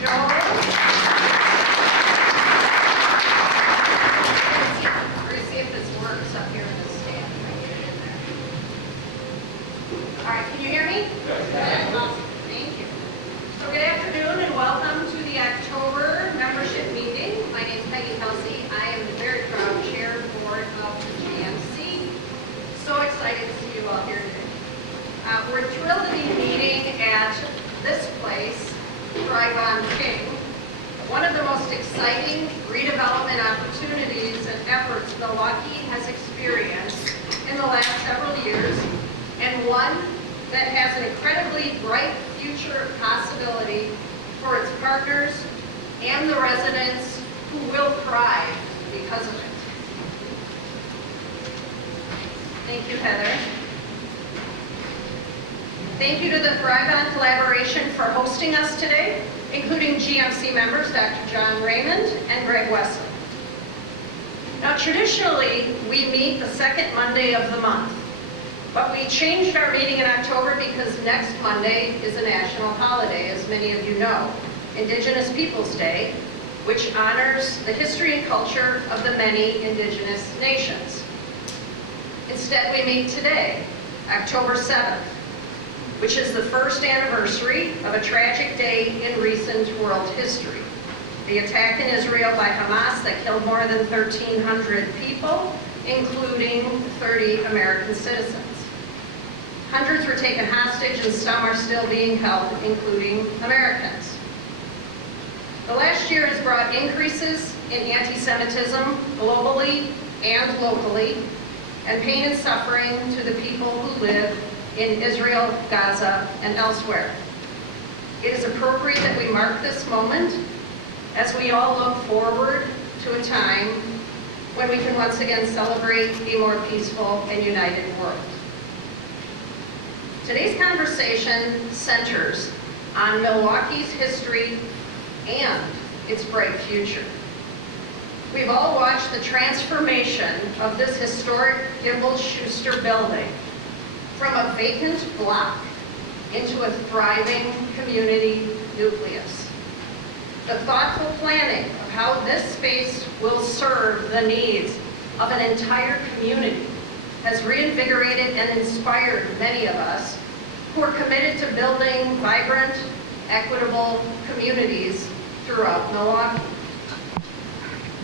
Joel. We're going to see if this works up here in this stand. Get it in there. All right, can you hear me? Yes. Awesome. Thank you. So good afternoon and welcome to the October membership meeting. My name is Peggy Kelsey. I am the very proud chair of the board of the GMC. So excited to see you all here today. We're thrilled to be meeting at this place, ThriveOn King, one of the most exciting redevelopment opportunities and efforts Milwaukee has experienced in the last several years, and one that has an incredibly bright future possibility for its partners and the residents who will thrive because of it. Thank you, Heather. Thank you to the ThriveOn collaboration for hosting us today, including GMC members Dr. John Raymond and Greg Wesley. Now, traditionally, we meet the second Monday of the month, but we changed our meeting in October because next Monday is a national holiday, as many of you know, Indigenous Peoples Day, which honors the history and culture of the many indigenous nations. Instead, we meet today, October 7th, which is the first anniversary of a tragic day in recent world history. The attack in Israel by Hamas that killed more than 1,300 people, including 30 American citizens. Hundreds were taken hostage and some are still being held, including Americans. The last year has brought increases in anti-Semitism globally and locally, and pain and suffering to the people who live in Israel, Gaza, and elsewhere. It is appropriate that we mark this moment as we all look forward to a time when we can once again celebrate a more peaceful and united world. Today's conversation centers on Milwaukee's history and its bright future. We've all watched the transformation of this historic Gimbel-Schuster building from a vacant block into a thriving community nucleus. The thoughtful planning of how this space will serve the needs of an entire community has reinvigorated and inspired many of us who are committed to building vibrant, equitable communities throughout Milwaukee.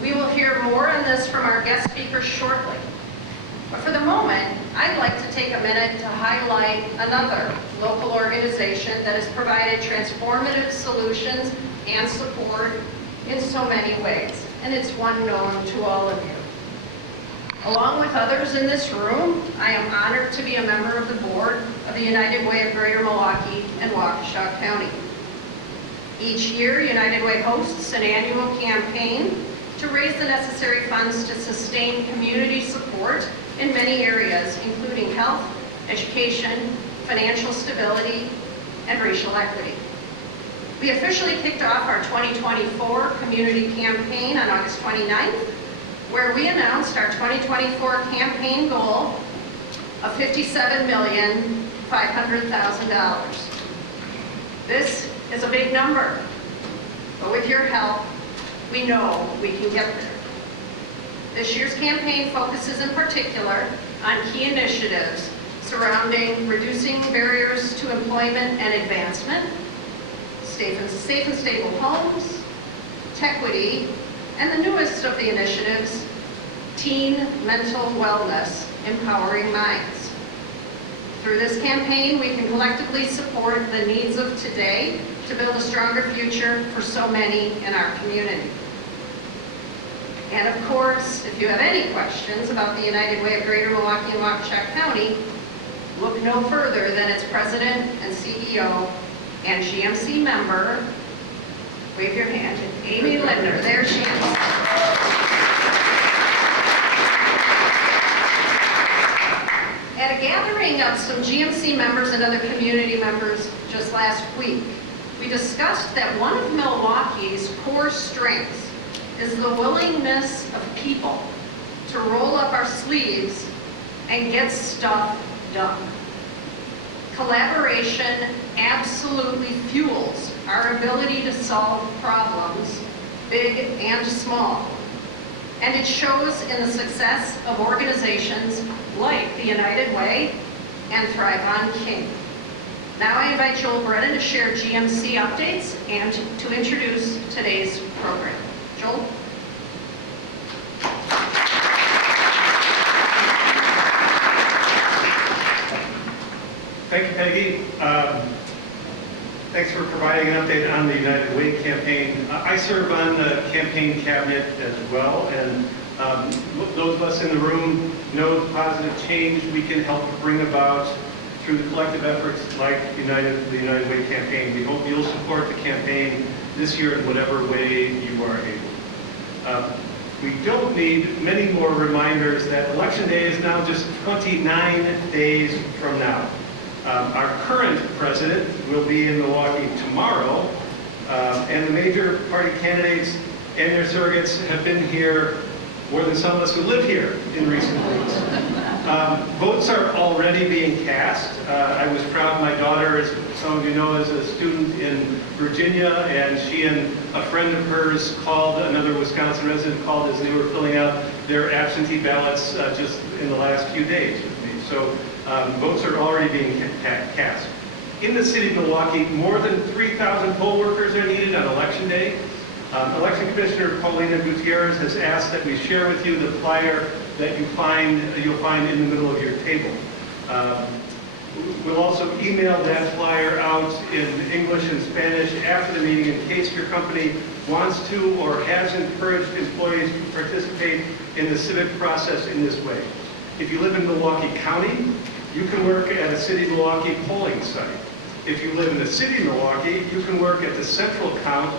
We will hear more on this from our guest speakers shortly. But for the moment, I'd like to take a minute to highlight another local organization that has provided transformative solutions and support in so many ways, and it's one known to all of you. Along with others in this room, I am honored to be a member of the board of the United Way of Greater Milwaukee and Waukesha County. Each year, United Way hosts an annual campaign to raise the necessary funds to sustain community support in many areas, including health, education, financial stability, and racial equity. We officially kicked off our 2024 community campaign on August 29th, where we announced our 2024 campaign goal of $57,500,000. This is a big number, but with your help, we know we can get there. This year's campaign focuses in particular on key initiatives surrounding reducing barriers to employment and advancement, safe and stable homes, Tequity, and the newest of the initiatives, teen mental wellness, empowering minds. Through this campaign, we can collectively support the needs of today to build a stronger future for so many in our community. And of course, if you have any questions about the United Way of Greater Milwaukee and Waukesha County, look no further than its president and CEO and GMC member, wave your hand, Amy Lindner. There she is. At a gathering of some GMC members and other community members just last week, we discussed that one of Milwaukee's core strengths is the willingness of people to roll up our sleeves and get stuff done. Collaboration absolutely fuels our ability to solve problems, big and small. And it shows in the success of organizations like the United Way and ThriveOn King. Now I invite Joel Brennan to share GMC updates and to introduce today's program. Joel? Thank you, Peggy. Thanks for providing an update on the United Way campaign. I serve on the campaign cabinet as well, and those of us in the room know the positive change we can help bring about through the collective efforts like the United Way campaign. We hope you'll support the campaign this year in whatever way you are able. We don't need many more reminders that Election Day is now just 29 days from now. Our current president will be in Milwaukee tomorrow, and the major party candidates and their surrogates have been here more than some of us who live here in recent weeks. Votes are already being cast. I was proud my daughter, as some of you know, is a student in Virginia, and she and a friend of hers called, another Wisconsin resident called as they were filling out their absentee ballots just in the last few days with me. So votes are already being cast. In the city of Milwaukee, more than 3,000 poll workers are needed on Election Day. Election Commissioner Paulina Gutierrez has asked that we share with you the flyer that you'll find in the middle of your table. We'll also email that flyer out in English and Spanish after the meeting in case your company wants to or has encouraged employees to participate in the civic process in this way. If you live in Milwaukee County, you can work at a City of Milwaukee polling site. If you live in the City of Milwaukee, you can work at the Central Count,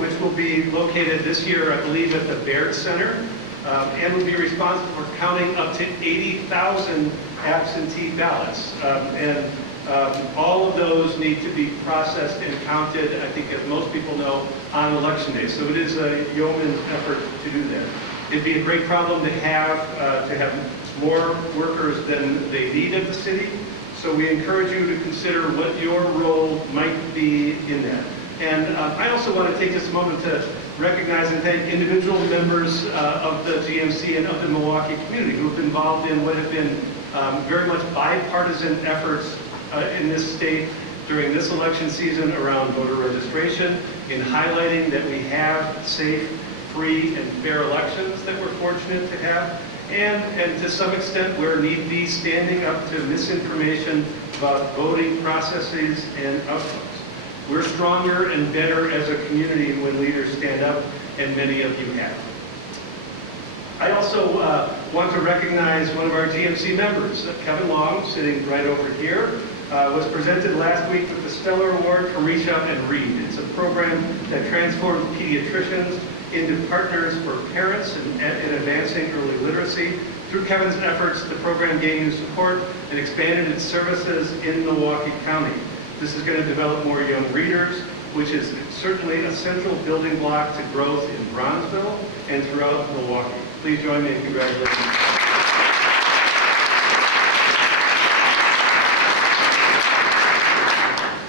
which will be located this year, I believe, at the Baird Center, and will be responsible for counting up to 80,000 absentee ballots. All of those need to be processed and counted, I think, as most people know, on Election Day. So it is a yeoman's effort to do that. It'd be a great problem to have more workers than they need at the city. So we encourage you to consider what your role might be in that. And I also want to take just a moment to recognize and thank individual members of the GMC and of the Milwaukee community who have been involved in what have been very much bipartisan efforts in this state during this election season around voter registration, in highlighting that we have safe, free, and fair elections that we're fortunate to have, and to some extent, where need be, standing up to misinformation about voting processes and outcomes. We're stronger and better as a community when leaders stand up, and many of you have. I also want to recognize one of our GMC members, Kevin Long, sitting right over here, was presented last week with the Stellar Award from Reach Out and Read. It's a program that transforms pediatricians into partners for parents in advancing early literacy. Through Kevin's efforts, the program gained new support and expanded its services in Milwaukee County. This is going to develop more young readers, which is certainly a central building block to growth in Bronzeville and throughout Milwaukee. Please join me in congratulating.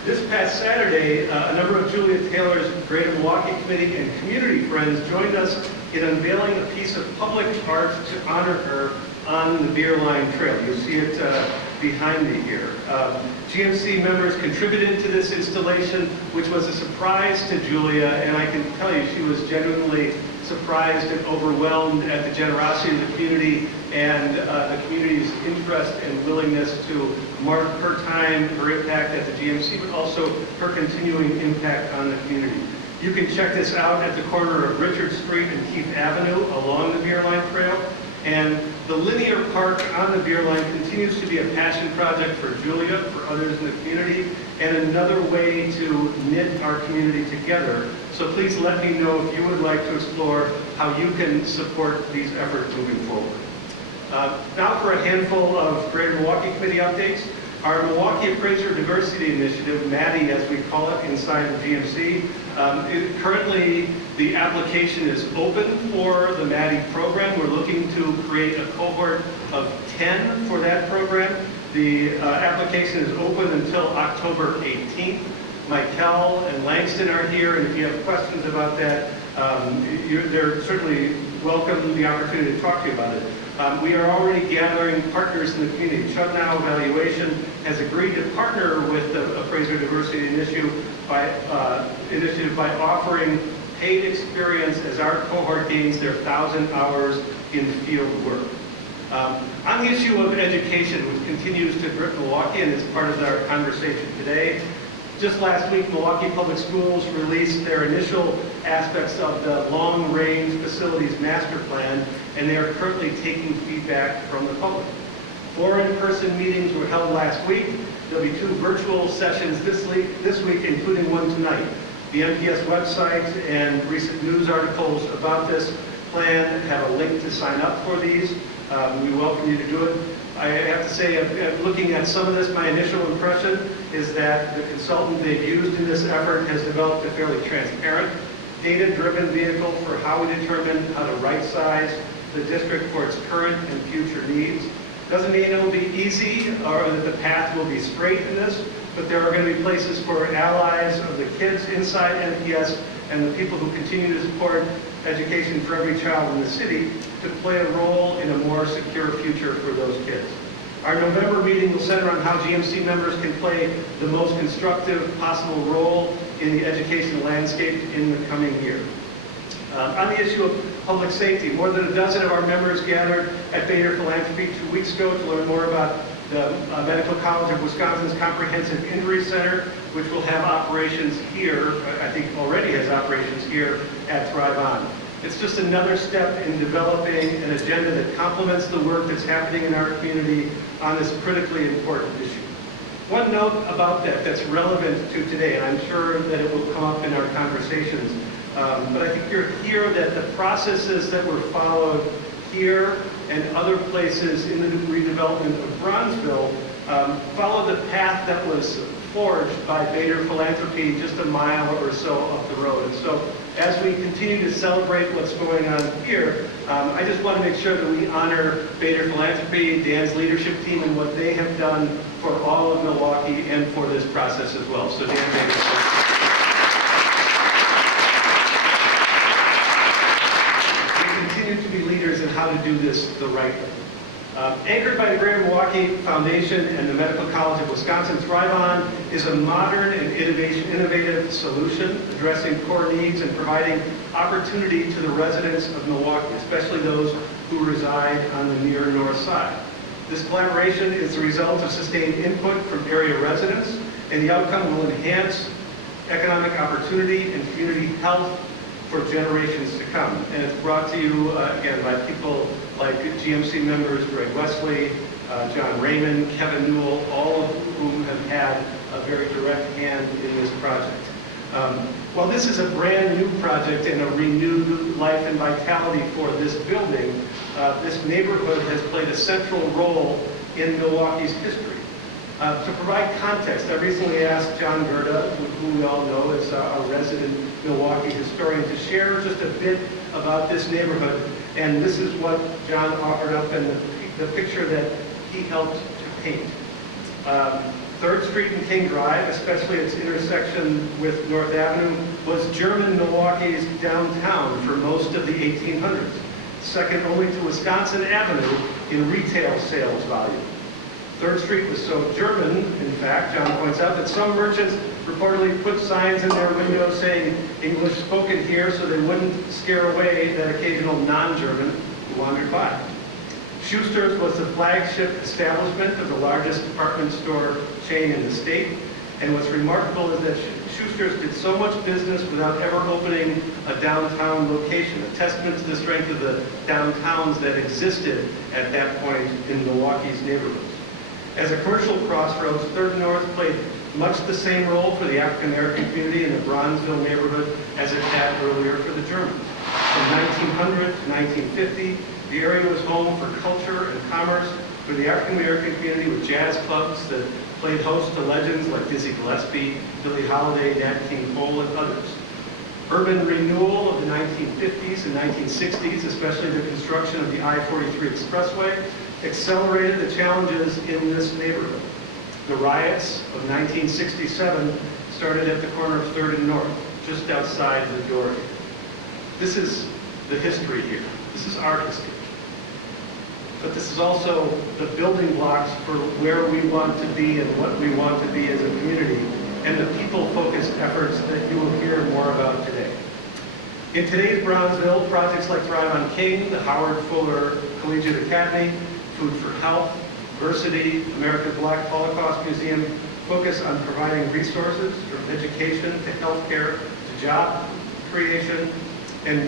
This past Saturday, a number of Julia Taylor's Greater Milwaukee Committee and community friends joined us in unveiling a piece of public art to honor her on the Beer Line Trail. You'll see it behind me here. GMC members contributed to this installation, which was a surprise to Julia, and I can tell you she was genuinely surprised and overwhelmed at the generosity of the community and the community's interest and willingness to mark her time, her impact at the GMC, but also her continuing impact on the community. You can check this out at the corner of Richard Street and Keith Avenue along the Beer Line Trail. And the linear park on the Beer Line continues to be a passion project for Julia, for others in the community, and another way to knit our community together. So please let me know if you would like to explore how you can support these efforts moving forward. Now for a handful of Greater Milwaukee Committee updates. Our Milwaukee Appraiser Diversity Initiative, MADI as we call it inside the GMC, currently the application is open for the MADI program. We're looking to create a cohort of 10 for that program. The application is open until October 18th. Michael and Langston are here, and if you have questions about that, they're certainly welcome the opportunity to talk to you about it. We are already gathering partners in the community. Chudnow Evaluation has agreed to partner with the Appraiser Diversity Initiative by offering paid experience as our cohort gains their 1,000 hours in field work. On the issue of education, which continues to grip Milwaukee and is part of our conversation today, just last week, Milwaukee Public Schools released their initial aspects of the long-range facilities master plan, and they are currently taking feedback from the public. 4 in-person meetings were held last week. There'll be 2 virtual sessions this week, including one tonight. The MPS website and recent news articles about this plan have a link to sign up for these. We welcome you to do it. I have to say, looking at some of this, my initial impression is that the consultant they've used in this effort has developed a fairly transparent, data-driven vehicle for how we determine how to right-size the district for its current and future needs. Doesn't mean it will be easy or that the path will be straight in this, but there are going to be places for allies of the kids inside MPS and the people who continue to support education for every child in the city to play a role in a more secure future for those kids. Our November meeting will center on how GMC members can play the most constructive possible role in the education landscape in the coming year. On the issue of public safety, more than a dozen of our members gathered at Bader Philanthropy 2 weeks ago to learn more about the Medical College of Wisconsin's Comprehensive Injury Center, which will have operations here, I think already has operations here at ThriveOn. It's just another step in developing an agenda that complements the work that's happening in our community on this critically important issue. One note about that's relevant to today, and I'm sure that it will come up in our conversations, but I think you'll hear that the processes that were followed here and other places in the redevelopment of Bronzeville followed the path that was forged by Bader Philanthropy just a mile or so up the road. And so as we continue to celebrate what's going on here, I just want to make sure that we honor Bader Philanthropy, Dan's leadership team, and what they have done for all of Milwaukee and for this process as well. So Dan, Bader. To be leaders in how to do this the right way. Anchored by the Greater Milwaukee Foundation and the Medical College of Wisconsin, ThriveOn is a modern and innovative solution addressing core needs and providing opportunity to the residents of Milwaukee, especially those who reside on the near north side. This collaboration is the result of sustained input from area residents, and the outcome will enhance economic opportunity and community health for generations to come. And it's brought to you, again, by people like GMC members Greg Wesley, John Raymond, Kevin Newell, all of whom have had a very direct hand in this project. While this is a brand new project and a renewed life and vitality for this building, this neighborhood has played a central role in Milwaukee's history. To provide context, I recently asked John Gerda, who we all know is a resident Milwaukee historian, to share just a bit about this neighborhood. And this is what John offered up in the picture that he helped to paint. 3rd Street and King Drive, especially its intersection with North Avenue, was German Milwaukee's downtown for most of the 1800s, second only to Wisconsin Avenue in retail sales volume. 3rd Street was so German, in fact, John points out, that some merchants reportedly put signs in their windows saying English spoken here so they wouldn't scare away that occasional non-German who wandered by. Schuster's was the flagship establishment of the largest department store chain in the state, and what's remarkable is that Schuster's did so much business without ever opening a downtown location, a testament to the strength of the downtowns that existed at that point in Milwaukee's neighborhoods. As a commercial crossroads, 3rd North played much the same role for the African American community in the Bronzeville neighborhood as it had earlier for the Germans. From 1900 to 1950, the area was home for culture and commerce for the African American community, with jazz clubs that played host to legends like Dizzy Gillespie, Billie Holiday, Nat King Cole, and others. Urban renewal of the 1950s and 1960s, especially the construction of the I-43 Expressway, accelerated the challenges in this neighborhood. The riots of 1967 started at the corner of 3rd and North, just outside the door here. This is the history here. This is our history. But this is also the building blocks for where we want to be and what we want to be as a community, and the people-focused efforts that you will hear more about today. In today's Bronzeville, projects like ThriveOn King, the Howard Fuller Collegiate Academy, Food for Health, Diversity, America's Black Holocaust Museum focus on providing resources from education to healthcare to job creation and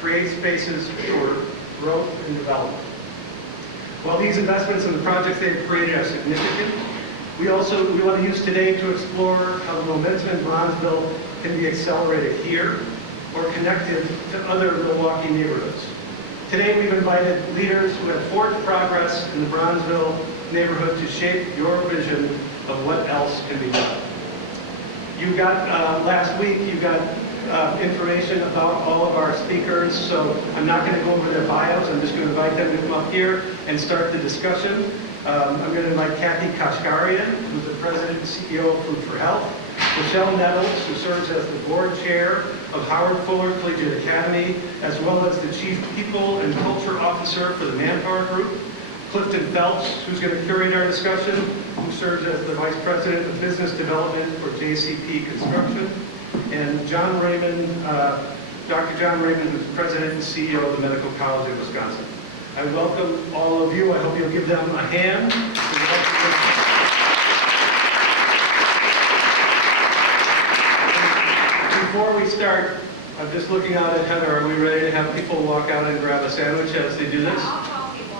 create spaces for growth and development. While these investments in the projects they have created are significant, we want to use today to explore how the momentum in Bronzeville can be accelerated here or connected to other Milwaukee neighborhoods. Today we've invited leaders who have forged progress in the Bronzeville neighborhood to shape your vision of what else can be done. You got, last week, you got information about all of our speakers, so I'm not going to go over their bios. I'm just going to invite them to come up here and start the discussion. I'm going to invite Kathy Kashkarian, who's the President and CEO of Food for Health, Michelle Nettles, who serves as the board chair of Howard Fuller Collegiate Academy, as well as the Chief People and Culture Officer for the Manpower Group, Clifton Phelps, who's going to curate our discussion, who serves as the Vice President of Business Development for JCP Construction, and John Raymond, Dr. John Raymond, who's President and CEO of the Medical College of Wisconsin. I welcome all of you. I hope you'll give them a hand. Before we start, I'm just looking out at Heather. Are we ready to have people walk out and grab a sandwich as they do this?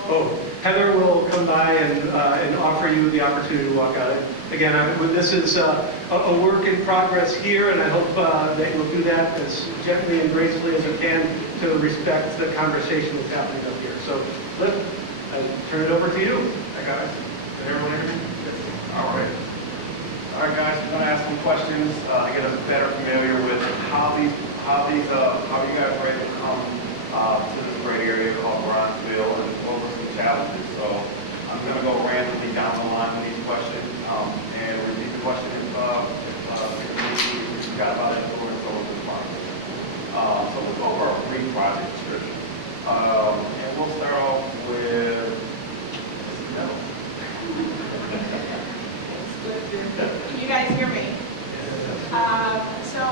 Oh, Heather will come by and offer you the opportunity to walk out. Again, this is a work in progress here, and I hope that you'll do that as gently and gracefully as you can to respect the conversation that's happening up here. So, Cliff, I turn it over to you. Hi, guys. Can everyone hear me? All right. All right, guys, we're going to ask some questions to get us better familiar with how you guys were able to come to this great area called Bronzeville and what were some challenges. So I'm going to go randomly down the line with these questions and repeat the question if you forgot about it or so on the project. So we'll go over our brief project description. And we'll start off with Mrs. Nettles. Can you guys hear me? So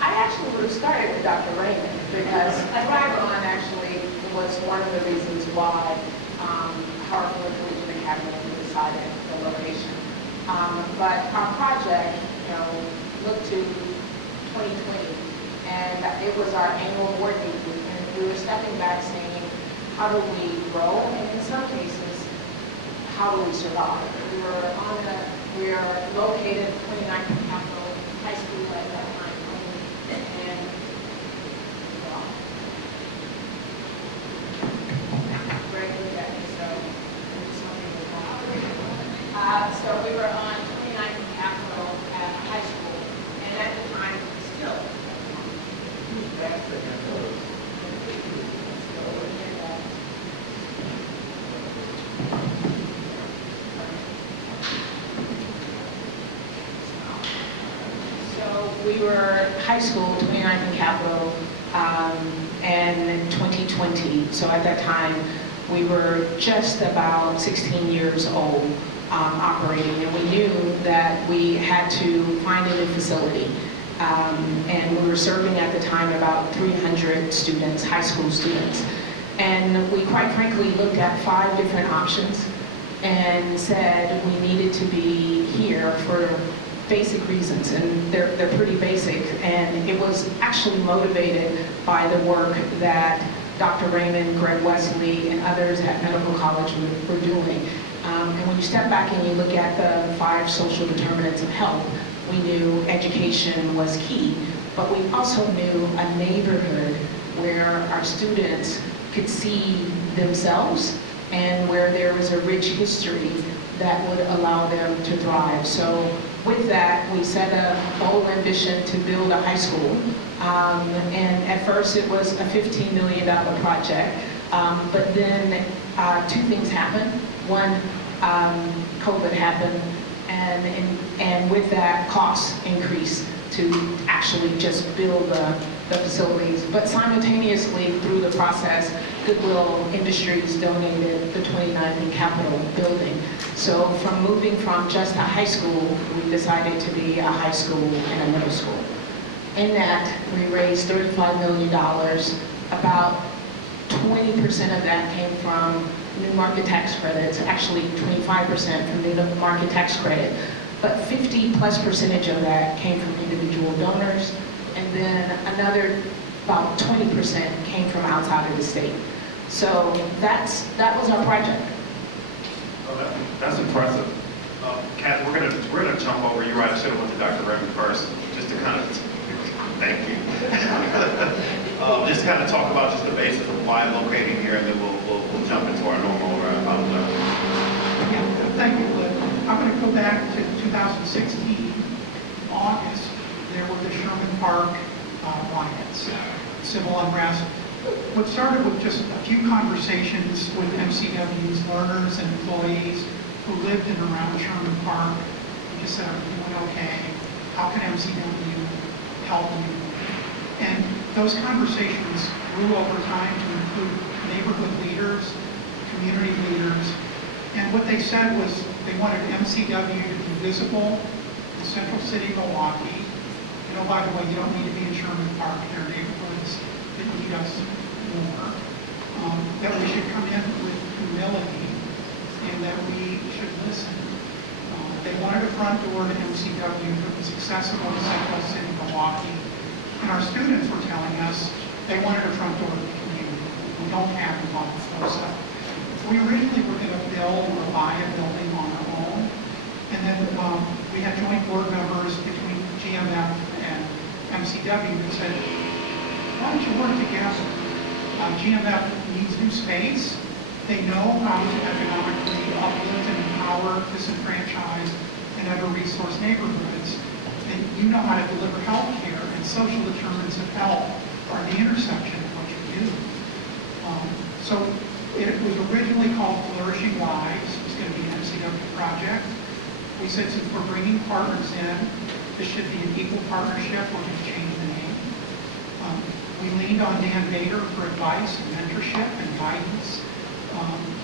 I actually would have started with Dr. Raymond because ThriveOn actually was one of the reasons why Howard Fuller Collegiate Academy decided the location. But our project, looked to 2020, and it was our annual board meeting, and we were stepping back saying, how do we grow? And in some cases, how do we survive? We are located 29th and Capitol High School at that time, and very good at it, so so we were on 29th and Capitol at high school, and at the time, still. We were high school, 29th and Capitol, and 2020. So at that time, we were just about 16 years old operating, and we knew that we had to find a new facility. And we were serving at the time about 300 students, high school students. And we quite frankly looked at 5 different options and said we needed to be here for basic reasons, and they're pretty basic, and it was actually motivated by the work that Dr. Raymond, Greg Wesley, and others at Medical College were doing. And when you step back and you look at the 5 social determinants of health, we knew education was key, but we also knew a neighborhood where our students could see themselves and where there was a rich history that would allow them to thrive. So with that, we set a bold ambition to build a high school. And at first it was a $15 million project, but then 2 things happened. One, COVID happened, And with that, costs increase to actually just build the facilities. But simultaneously, through the process, Goodwill Industries donated the 29th and Capitol building. So from moving from just a high school, we decided to be a high school and a middle school. In that, we raised $35 million. About 20% of that came from new market tax credits, actually 25% from new market tax credit. But 50+% of that came from individual donors, and then another about 20% came from outside of the state. So that was our project. Oh, that's impressive. Kathy, we're gonna jump over. You're right. I should have went to Dr. Raymond first, just to kind of thank you. Just kind of talk about just the basis of why locating here, and then we'll jump into our normal round. Yeah, thank you, Liv. I'm going to go back to 2016, August. There were the Sherman Park riots, civil unrest. What started with just a few conversations with MCW's learners and employees who lived in and around Sherman Park. We just said, are you doing okay? How can MCW help you? And those conversations grew over time to include neighborhood leaders, community leaders, and what they said was they wanted MCW to be visible in Central City, Milwaukee. You know, by the way, you don't need to be in Sherman Park. There are neighborhoods that need us more. That we should come in with humility and that we should listen. They wanted a front door to MCW that was accessible to Central City, Milwaukee. And our students were telling us they wanted a front door to the community. We don't have in Bronzeville. We originally were going to build or buy a building on our own. And then we had joint board members between GMF and MCW that said, why don't you work together? GMF needs new space. They know how to economically uplift and empower disenfranchised and under-resourced neighborhoods. And you know how to deliver health care, and social determinants of health are the intersection of what you do. So it was originally called Flourishing Lives. It was going to be an MCW project. We said, since we're bringing partners in, this should be an equal partnership. We're going to change the name. We leaned on Dan Bader for advice and mentorship and guidance.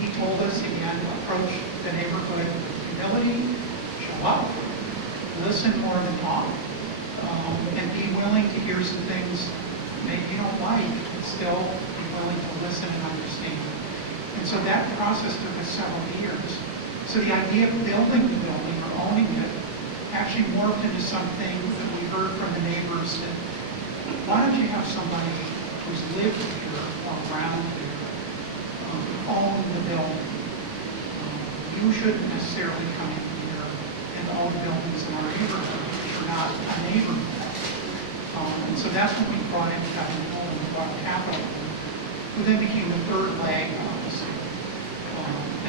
He told us, again, to approach the neighborhood with humility, show up, listen more than talk, and be willing to hear some things maybe you don't like, but still be willing to listen and understand. And so that process took us several years. So the idea of building the building or owning it actually morphed into something that we heard from the neighbors that, why don't you have somebody who's lived here or around here own the building? You shouldn't necessarily come in here and own buildings in our neighborhood if you're not a neighborhood. And so that's when we brought in Kevin Hill and we brought Capital, who then became the third leg, obviously.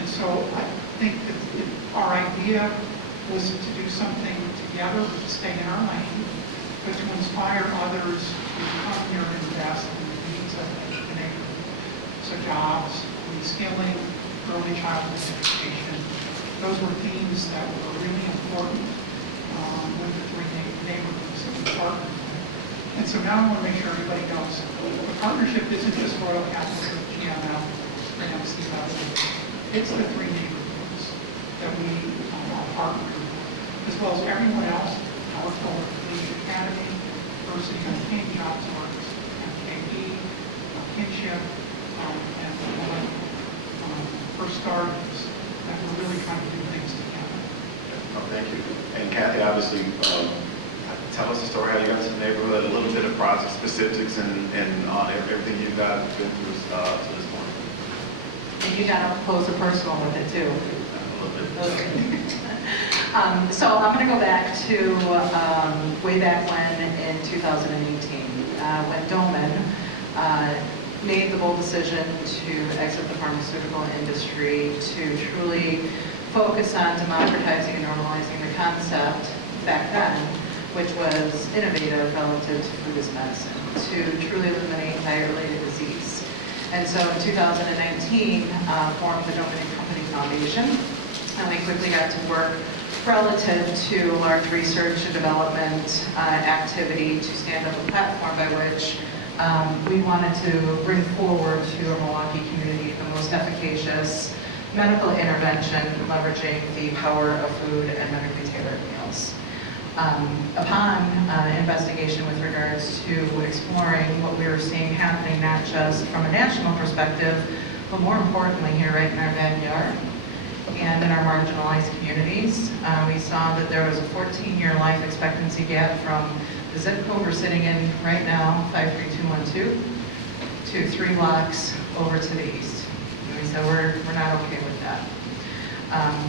And so I think that our idea was to do something together, to stay in our lane, but to inspire others to come here and invest in the needs of the neighborhood. So jobs, reskilling, early childhood education, those were themes that were really important with the three neighborhoods that we partnered with. And so now I want to make sure everybody knows the partnership isn't just Royal Catholic, GML, and MCW. It's the three neighborhoods that we are partnering with, as well as everyone else, our Collegiate Academy, University of King, Jobs Works, MKE, Kinship, and for starters, that we're really trying to do things together. Oh, thank you. And Kathy, obviously, tell us the story how you got to the neighborhood, a little bit of project specifics, and everything you guys have been through to this point. And you got up close and personal with it too. A little bit. So I'm going to go back to way back when in 2018, when Doman made the bold decision to exit the pharmaceutical industry to truly focus on democratizing and normalizing the concept back then, which was innovative relative to food as medicine, to truly eliminate diet-related disease. And so in 2019, formed the Doman Company Foundation, and we quickly got to work relative to large research and development activity to stand up a platform by which we wanted to bring forward to a Milwaukee community the most efficacious medical intervention leveraging the power of food and medically tailored meals. Upon investigation with regards to exploring what we were seeing happening, not just from a national perspective, but more importantly here right in our backyard and in our marginalized communities, we saw that there was a 14-year life expectancy gap from the zip code we're sitting in right now, 53212, to 3 blocks over to the east. And we said we're not okay with that.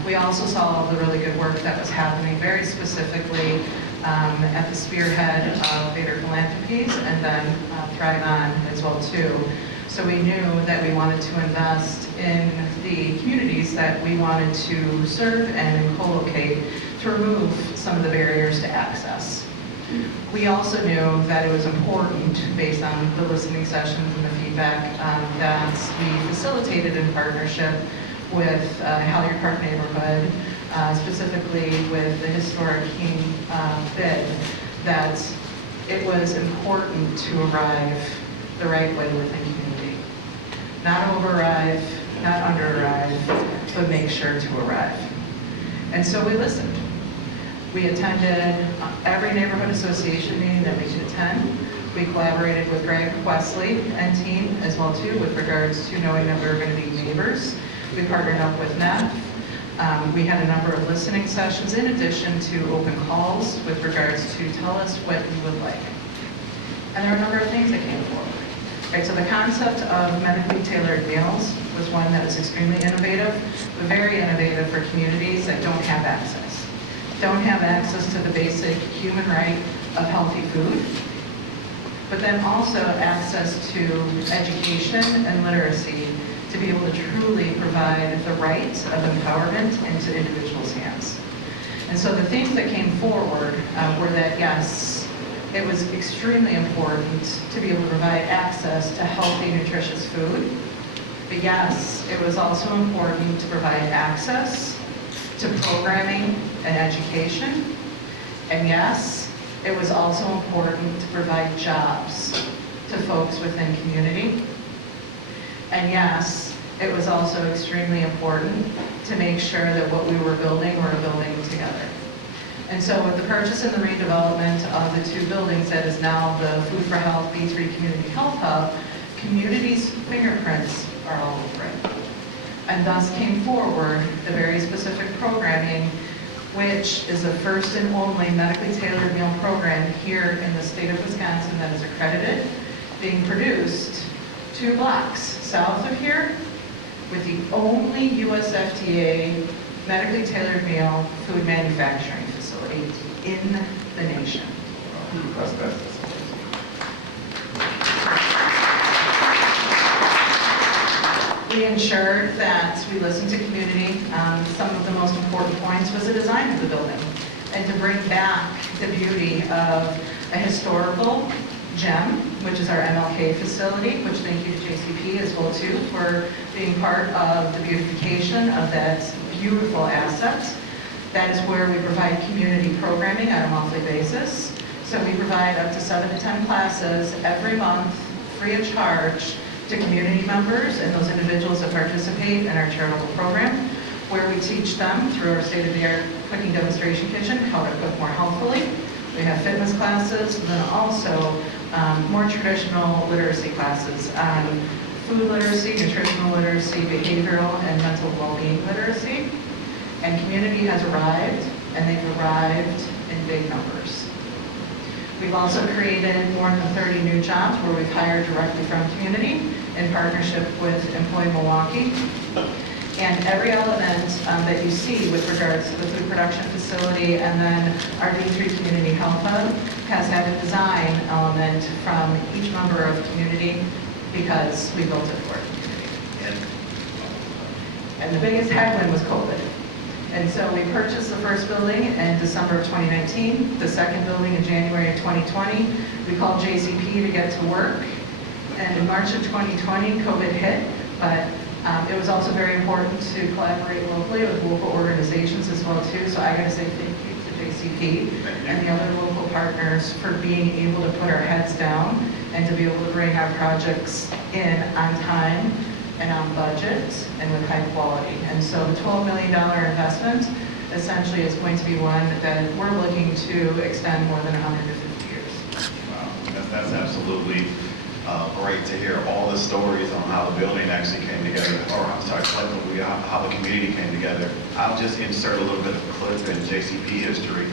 We also saw the really good work that was happening very specifically at the spearhead of Greater Philanthropies and then ThriveOn as well too. So we knew that we wanted to invest in the communities that we wanted to serve and co-locate to remove some of the barriers to access. We also knew that it was important, based on the listening sessions and the feedback that we facilitated in partnership with Halyard Park neighborhood, specifically with the historic King bid, that it was important to arrive the right way within community. Not over-arrive, not under-arrive, but make sure to arrive. And so we listened. We attended every neighborhood association meeting that we could attend. We collaborated with Greg Wesley and team as well too with regards to knowing that we were going to be neighbors. We partnered up with NEF. We had a number of listening sessions in addition to open calls with regards to tell us what you would like. And there were a number of things that came forward. Right, so the concept of medically tailored meals was one that was extremely innovative, but very innovative for communities that don't have access. Don't have access to the basic human right of healthy food, but then also access to education and literacy to be able to truly provide the right of empowerment into individuals' hands. And so the things that came forward were that, yes, it was extremely important to be able to provide access to healthy, nutritious food. But yes, it was also important to provide access to programming and education. And yes, it was also important to provide jobs to folks within community. And yes, it was also extremely important to make sure that what we were building together. And so with the purchase and the redevelopment of the 2 buildings that is now the Food for Health B3 Community Health Hub, community's fingerprints are all over it. And thus came forward the very specific programming, which is the first and only medically tailored meal program here in the state of Wisconsin that is accredited, being produced 2 blocks south of here with the only US FDA medically tailored meal food manufacturing facility in the nation. That's We ensured that we listened to community. Some of the most important points was the design of the building and to bring back the beauty of a historical gem, which is our MLK facility, which thank you to JCP as well too for being part of the beautification of that beautiful asset. That is where we provide community programming on a monthly basis. So we provide up to 7 to 10 classes every month, free of charge, to community members and those individuals that participate in our charitable program, where we teach them through our state-of-the-art cooking demonstration kitchen how to cook more healthfully. We have fitness classes, and then also more traditional literacy classes on food literacy, nutritional literacy, behavioral and mental well-being literacy. And community has arrived, and they've arrived in big numbers. We've also created more than 30 new jobs where we've hired directly from community in partnership with Employ Milwaukee. And every element that you see with regards to the food production facility and then our D3 Community Health Hub has had a design element from each member of community because we built it for community. And the biggest headwind was COVID. And so we purchased the first building in December of 2019, the second building in January of 2020. We called JCP to get to work. And in March of 2020, COVID hit, but It was also very important to collaborate locally with local organizations as well too. So I got to say thank you to JCP and the other local partners for being able to put our heads down and to be able to bring our projects in on time and on budget and with high quality. And so the $12 million investment essentially is going to be one that we're looking to extend more than 150 years. Wow, that's absolutely great to hear all the stories on how the building actually came together, or I'm sorry, collectively, how the community came together. I'll just insert a little bit of a clip in JCP history.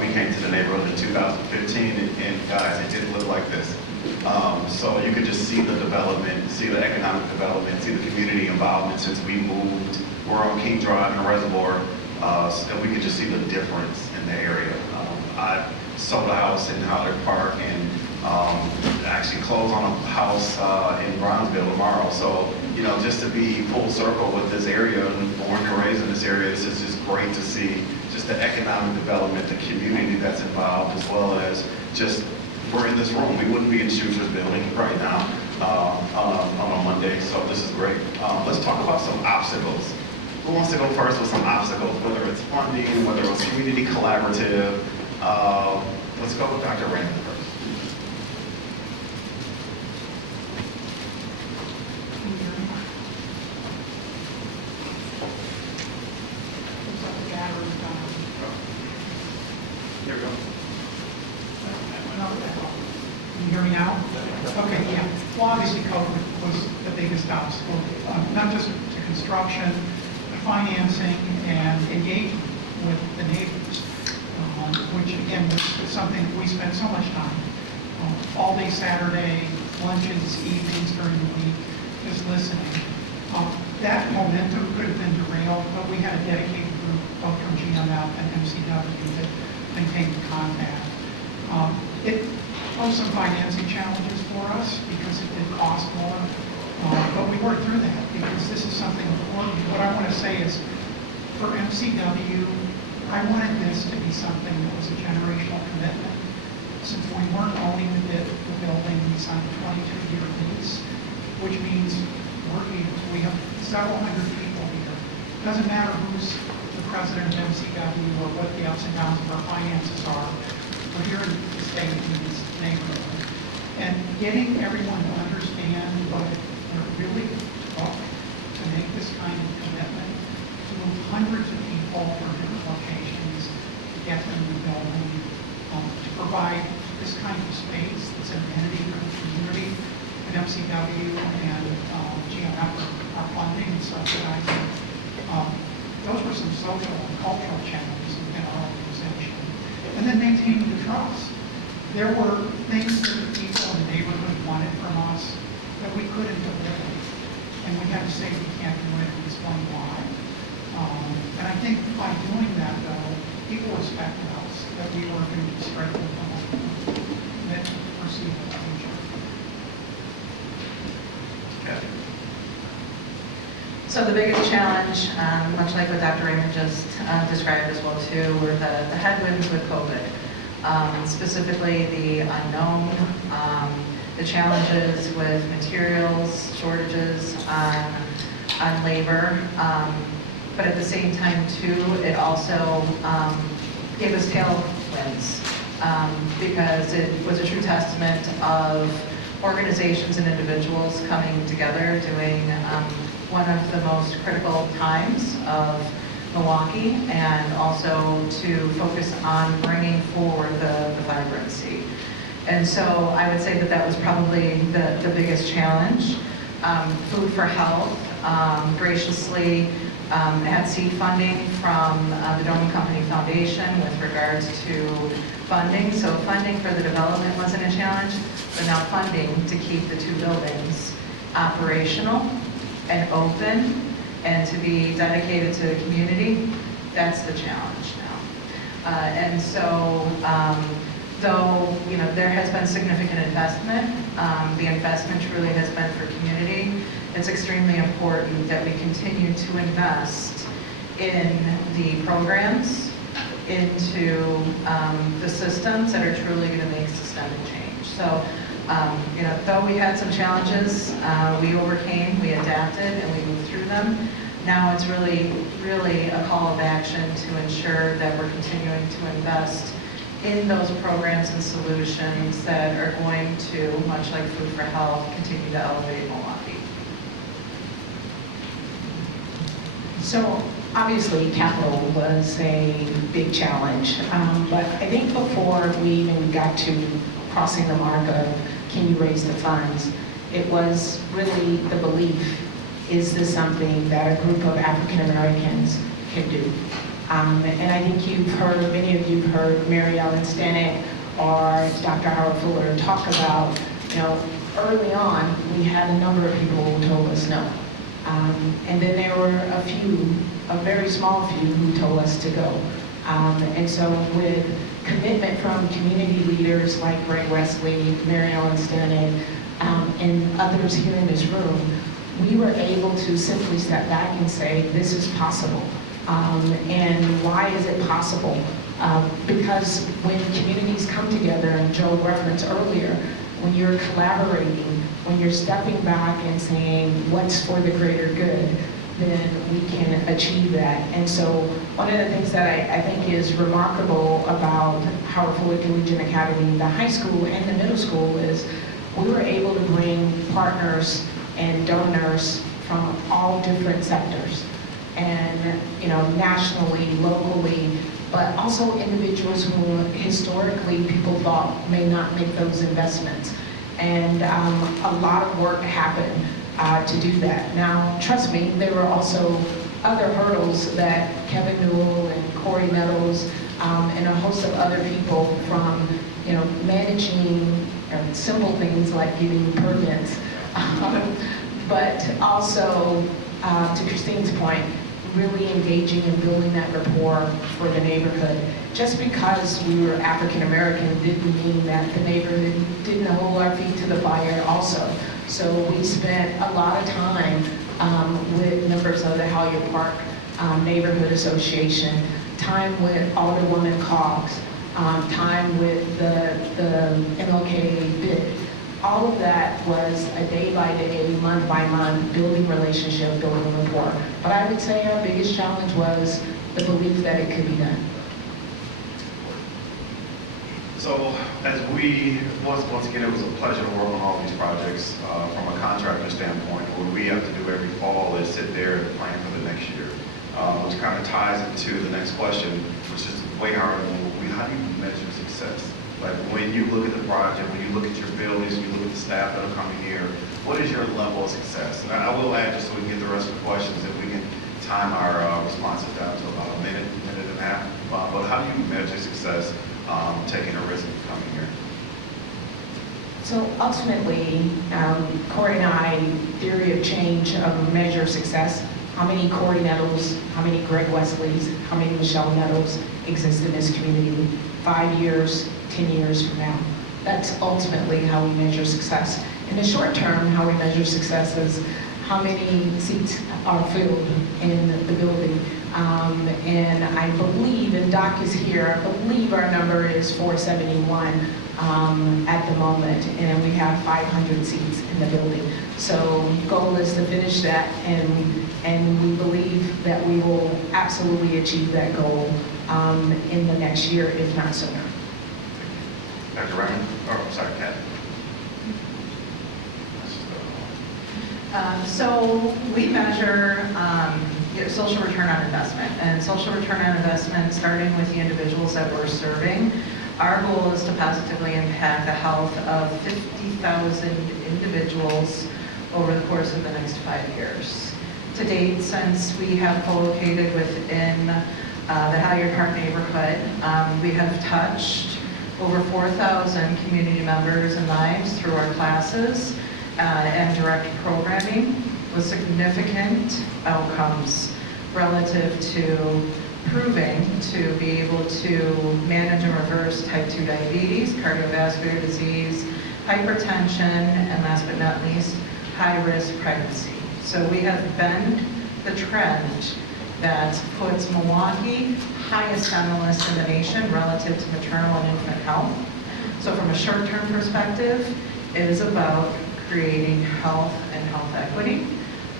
We came to the neighborhood in 2015, and guys, it didn't look like this. So you could just see the development, see the economic development, see the community involvement since we moved. We're on King Drive and Reservoir, and we could just see the difference in the area. I sold a house in Howard Park and actually close on a house in Bronzeville tomorrow. So, you know, just to be full circle with this area and born and raised in this area, it's just great to see just the economic development, the community that's involved, as well as just, we're in this room. We wouldn't be in Schuster's building right now on a Monday, so this is great. Let's talk about some obstacles. Who wants to go first with some obstacles, whether it's funding, whether it's community collaborative? Let's go with Dr. Raymond first. Here we go. Can you hear me now? Okay, yeah. Well, obviously COVID was the biggest obstacle, not just to construction, but financing and engagement with the neighbors, which again was something we spent so much time, all day Saturday, lunches, evenings during the week, just listening. That momentum could have been derailed, but we had a dedicated group, both from GMF and MCW, that maintained contact. It posed some financing challenges for us because it did cost more, but we worked through that because this is something important. What I want to say is, for MCW, I wanted this to be something that was a generational commitment. Since we weren't owning the building, we signed a 22-year lease, which means we're here. We have several hundred people here. Doesn't matter who's the president of MCW or what the ups and downs of our finances are. We're here to stay in this neighborhood. And getting everyone to understand what it really took to make this kind of commitment, to move hundreds of people from different locations, to get them in the building, to provide this kind of space that's an amenity for the community. And MCW and GMF are funding and subsidizing. Those were some social and cultural challenges in our organization. And then maintaining the trust. There were things that the people in the neighborhood wanted from us that we couldn't deliver. And we had to say we can't do it and explain why. And I think by doing that, though, people respected us, that we were going to be straight with them and pursue the future. Kathy. So the biggest challenge, much like what Dr. Raymond just described as well too, were the headwinds with COVID. Specifically the unknown, the challenges with materials, shortages on labor, but at the same time too, it also gave us tailwinds because it was a true testament of organizations and individuals coming together, doing one of the most critical times of Milwaukee, and also to focus on bringing forward the vibrancy. And so I would say that that was probably the biggest challenge. Food for Health graciously had seed funding from the Bronzeville Company Foundation with regards to funding. So funding for the development wasn't a challenge, but now funding to keep the two buildings operational and open and to be dedicated to the community, that's the challenge now. And so, though there has been significant investment, the investment truly has been for community, it's extremely important that we continue to invest in the programs, into the systems that are truly going to make systemic change. So Though we had some challenges, we overcame, we adapted, and we moved through them. Now it's really, really a call of action to ensure that we're continuing to invest in those programs and solutions that are going to, much like Food for Health, continue to elevate Milwaukee. So obviously, capital was a big challenge, but I think before we even got to crossing the mark of can you raise the funds, it was really the belief, is this something that a group of African Americans can do? And I think many of you have heard Mary Ellen Stanek or Dr. Howard Fuller talk about, early on, we had a number of people who told us no. And then there were a very small few who told us to go. And so with commitment from community leaders like Greg Wesley, Mary Ellen Stanek, and others here in this room, we were able to simply step back and say, this is possible. And why is it possible? Because when communities come together, and Joe referenced earlier, when you're collaborating, when you're stepping back and saying what's for the greater good, then we can achieve that. And so one of the things that I think is remarkable about Howard Fuller Collegiate Academy, the high school and the middle school, is we were able to bring partners and donors from all different sectors. And nationally, locally, but also individuals who historically people thought may not make those investments. And a lot of work happened to do that. Now, trust me, there were also other hurdles that Kevin Newell and Corey Meadows and a host of other people from managing simple things like getting permits, but also, to Christine's point, really engaging and building that rapport for the neighborhood. Just because we were African American didn't mean that the neighborhood didn't hold our feet to the fire also. So we spent a lot of time with members of the Halyard Park Neighborhood Association, time with Alderwoman Cogs, time with the MLK bid. All of that was a day by day, month by month, building relationship, building rapport. But I would say our biggest challenge was the belief that it could be done. So once again, it was a pleasure to work on all these projects from a contractor standpoint. What we have to do every fall is sit there and plan for the next year, which kind of ties into the next question, which is way harder than how do you measure success? Like when you look at the project, when you look at your buildings, when you look at the staff that are coming here, what is your level of success? And I will add, just so we can get the rest of the questions, if we can time our responses down to about a minute and a half. But how do you measure success taking a risk of coming here? So ultimately, Corey and I, theory of change of measure success, how many Corey Nettles, how many Greg Wesleys, how many Michelle Nettles exist in this community 5 years, 10 years from now. That's ultimately how we measure success. In the short term, how we measure success is how many seats are filled in the building. And I believe, and Doc is here, I believe our number is 471 at the moment, and we have 500 seats in the building. So goal is to finish that, and we believe that we will absolutely achieve that goal in the next year, if not sooner. Dr. Raymond, sorry, Kat. So we measure social return on investment, and social return on investment, starting with the individuals that we're serving. Our goal is to positively impact the health of 50,000 individuals over the course of the next 5 years. To date, since we have co-located within the Halyard Park neighborhood, we have touched over 4,000 community members and lives through our classes and direct programming with significant outcomes relative to proving to be able to manage and reverse type 2 diabetes, cardiovascular disease, hypertension, and last but not least, high-risk pregnancy. So we have bent the trend that puts Milwaukee highest on the list in the nation relative to maternal and infant health. So from a short-term perspective, is about creating health and health equity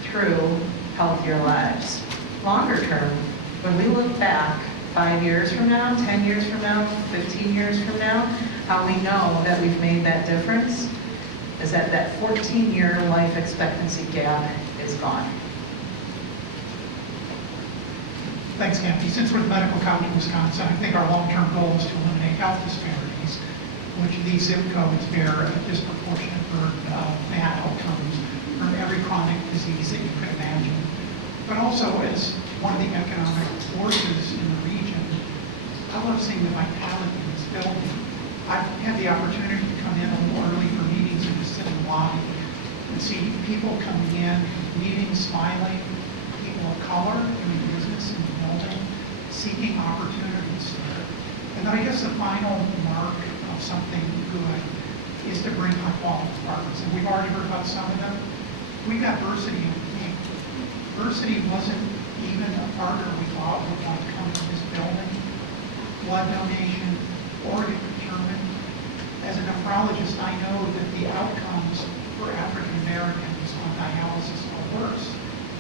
through healthier lives. Longer term, when we look back 5 years from now, 10 years from now, 15 years from now, how we know that we've made that difference is that that 14-year life expectancy gap is gone. Thanks, Kathy. Since we're the Medical College of Wisconsin, I think our long-term goal is to eliminate health disparities, which these zip codes bear a disproportionate burden of bad outcomes from every chronic disease that you could imagine. But also, as one of the economic forces in the region, I love seeing the vitality in this building. I've had the opportunity to come in a little early for meetings and just sit in the lobby and see people coming in, meetings, smiling, people of color doing business in the building, seeking opportunities there. And then I guess the final mark of something good is to bring high quality partners. And we've already heard about some of them. We've got diversity in the team. Diversity wasn't even a partner we thought would want to come to this building. Blood donation, organ procurement. As a nephrologist, I know that the outcomes for African Americans on dialysis are worse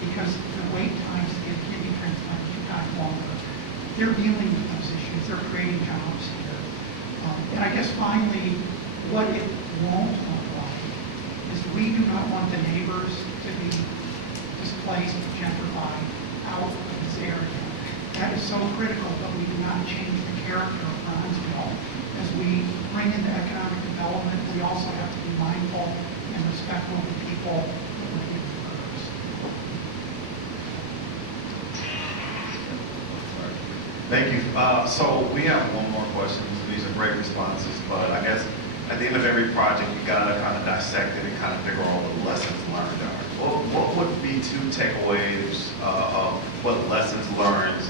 because the wait times to get a kidney transplant keep time longer. They're dealing with those issues. They're creating jobs here. And I guess finally, what it won't look like is we do not want the neighbors to be displaced, gentrified out of this area. That is so critical, but we do not change the character of Bronzeville. As we bring into economic development, we also have to be mindful and respectful of the people that we're here first. Thank you. So we have one more question. These are great responses, but I guess at the end of every project, you gotta kind of dissect it and kind of figure out what the lessons learned are. What would be 2 takeaways of what lessons learned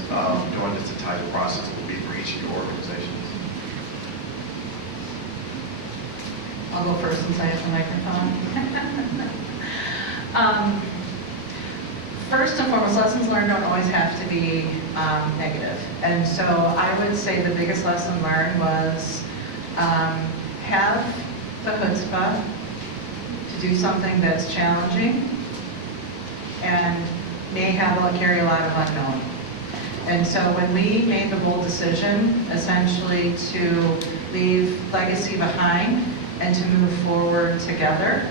during this entire process would be for each of your organizations? I'll go first since I have the microphone. First and foremost, lessons learned don't always have to be negative. And so I would say the biggest lesson learned was have the chutzpah to do something that's challenging and may carry a lot of unknown. And so when we made the bold decision essentially to leave legacy behind and to move forward together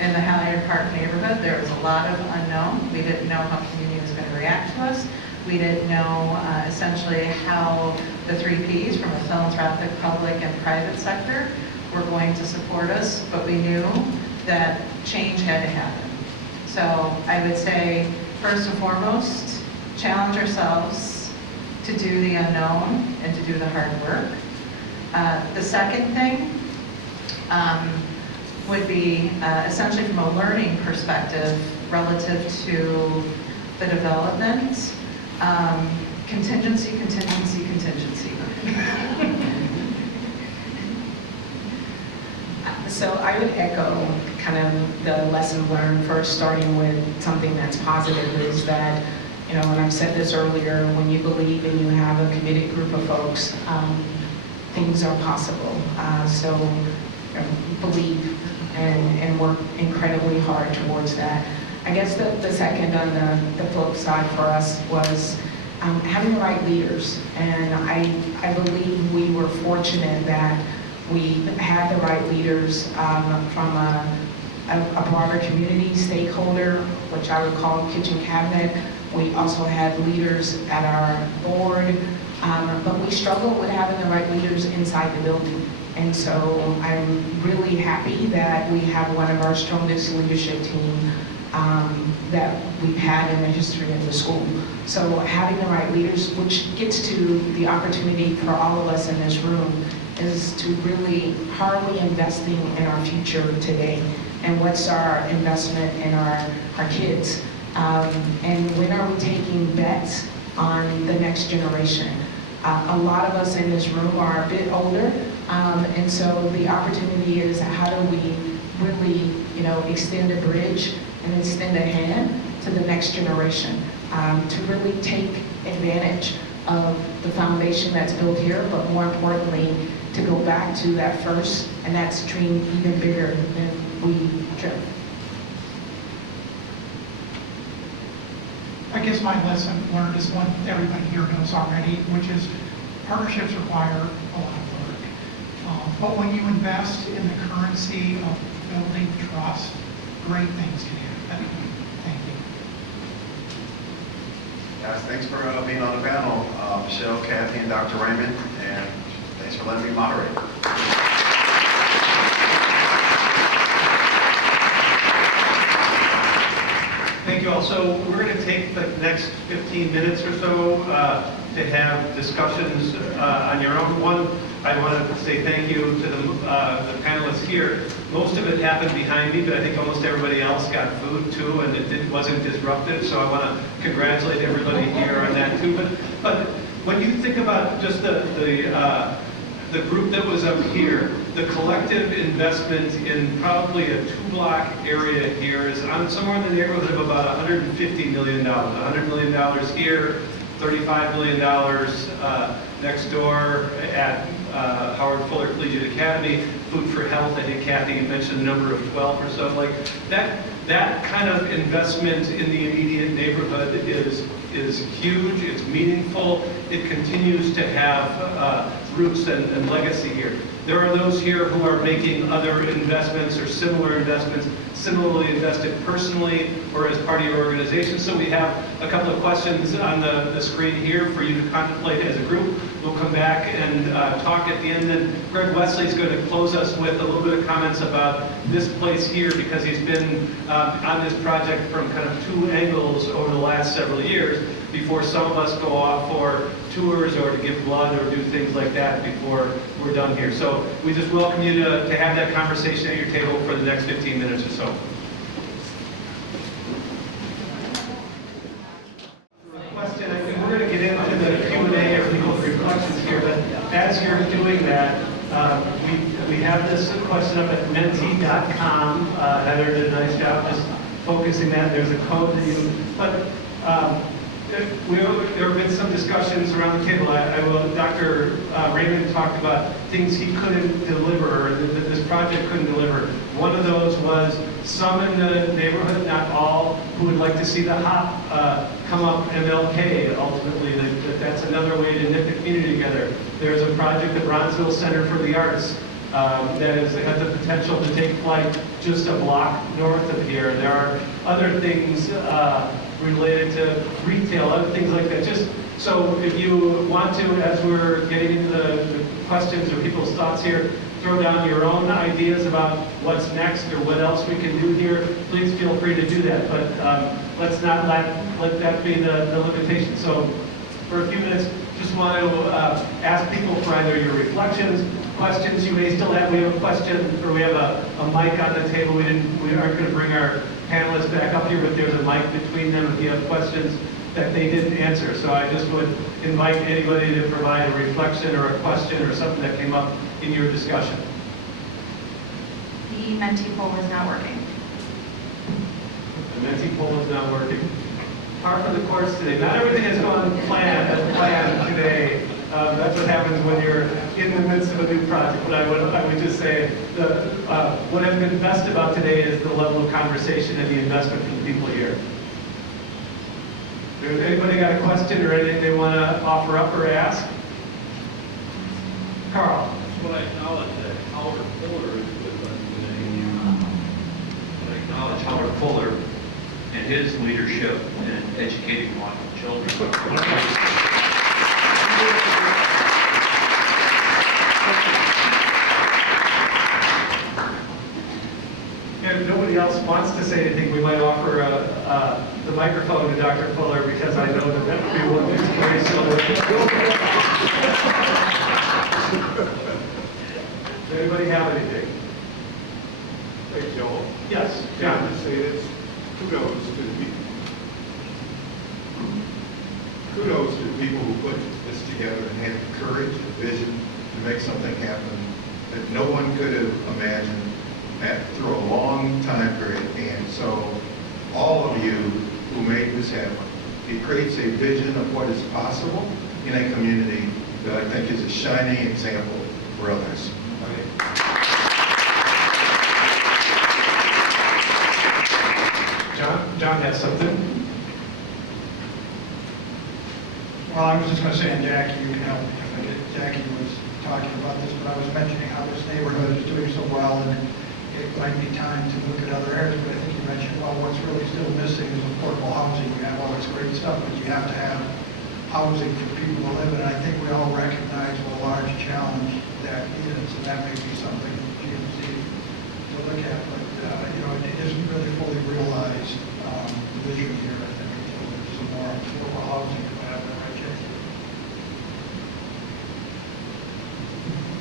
in the Halyard Park neighborhood, there was a lot of unknown. We didn't know how the community was going to react to us. We didn't know essentially how the 3 Ps from a philanthropic, public, and private sector were going to support us, but we knew that change had to happen. So I would say, first and foremost, challenge ourselves to do the unknown and to do the hard work. The second thing would be essentially from a learning perspective relative to the development, contingency, contingency, contingency. So I would echo kind of the lesson learned first, starting with something that's positive, is that, you know, and I've said this earlier, when you believe and you have a committed group of folks, things are possible. So believe and work incredibly hard towards that. I guess the second on the flip side for us was having the right leaders. And I believe we were fortunate that we had the right leaders from a broader community stakeholder, which I would call kitchen cabinet. We also had leaders at our board, but we struggled with having the right leaders inside the building. And so I'm really happy that we have one of our strongest leadership team that we've had in the history of the school. So having the right leaders, which gets to the opportunity for all of us in this room, is to really, how are we investing in our future today? And what's our investment in our kids? And when are we taking bets on the next generation? A lot of us in this room are a bit older, and so the opportunity is, how do we really, you know, extend a bridge and extend a hand to the next generation to really take advantage of the foundation that's built here, but more importantly, to go back to that first, and that's dream even bigger than we dreamt. I guess my lesson learned is one everybody here knows already, which is partnerships require a lot of work. But when you invest in the currency of building trust, great things can happen. Thank you. Guys, thanks for being on the panel. Michelle, Kathy, and Dr. Raymond, and thanks for letting me moderate. Thank you all. So we're going to take the next 15 minutes or so to have discussions on your own. One, I wanted to say thank you to the panelists here. Most of it happened behind me, but I think almost everybody else got food too, and it wasn't disruptive. So I want to congratulate everybody here on that too. But when you think about just the group that was up here, the collective investment in probably a 2-block area here is on somewhere in the neighborhood of about $150 million. $100 million here, $35 million next door at Howard Fuller Collegiate Academy. Food for Health, I think Kathy mentioned a number of 12 or so. Like that kind of investment in the immediate neighborhood is huge, it's meaningful, it continues to have roots and legacy here. There are those here who are making other investments or similar investments, similarly invested personally or as part of your organization. So we have a couple of questions on the screen here for you to contemplate as a group. We'll come back and talk at the end. Then Greg Wesley is going to close us with a little bit of comments about this place here, because he's been on this project from kind of 2 angles over the last several years before some of us go off for tours or to give blood or do things like that before we're done here. So we just welcome you to have that conversation at your table for the next 15 minutes or so. Question, and we're going to get into the Q&A or people's reflections here, but as you're doing that, we have this question up at menti.com. Heather did a nice job just focusing that. There's a code that you, but there have been some discussions around the table. Dr. Raymond talked about things he couldn't deliver, or that this project couldn't deliver. One of those was some in the neighborhood, not all, who would like to see the HOP come up MLK. Ultimately, that's another way to knit the community together. There's a project at Bronzeville Center for the Arts that has the potential to take flight just a block north of here. There are other things related to retail, other things like that. Just so if you want to, as we're getting into the questions or people's thoughts here, throw down your own ideas about what's next or what else we can do here, please feel free to do that. But let's not let that be the limitation. So for a few minutes, just want to ask people for either your reflections, questions you may still have. We have a question, or we have a mic on the table. We aren't going to bring our panelists back up here, but there's a mic between them if you have questions that they didn't answer. So I just would invite anybody to provide a reflection or a question or something that came up in your discussion. The Menti poll is not working. The Menti poll is not working. Par for the course today. Not everything has gone planned today. That's what happens when you're in the midst of a new project. But I would just say what has been best about today is the level of conversation and the investment from the people here. Has anybody got a question or anything they want to offer up or ask? Carl. Well, I acknowledge that Howard Fuller is with us today. I acknowledge Howard Fuller and his leadership in educating Milwaukee children. If nobody else wants to say anything, we might offer the microphone to Dr. Fuller, because I know that would be one inspirational. Does anybody have anything? Hey, Joel. Yes, Can I John. just say this? Kudos to the people. Kudos to the people who put this together and had the courage and vision to make something happen that no one could have imagined through a long time period. And so all of you who made this happen, it creates a vision of what is possible in a community that I think is a shining example brothers. John has something. Well, I was just going to say, and Jackie, you can help me if I did. Jackie was talking about this, but I was mentioning how this neighborhood is doing so well, and it might be time to look at other areas, but I think you mentioned, well, what's really still missing is affordable housing. You have all this great stuff, but you have to have housing for people to live in, and I think we all recognize what a large challenge that is, and that may be something GMC to look at, but, it isn't really fully realized, the vision here, I think, until there's some more affordable housing to have that right change.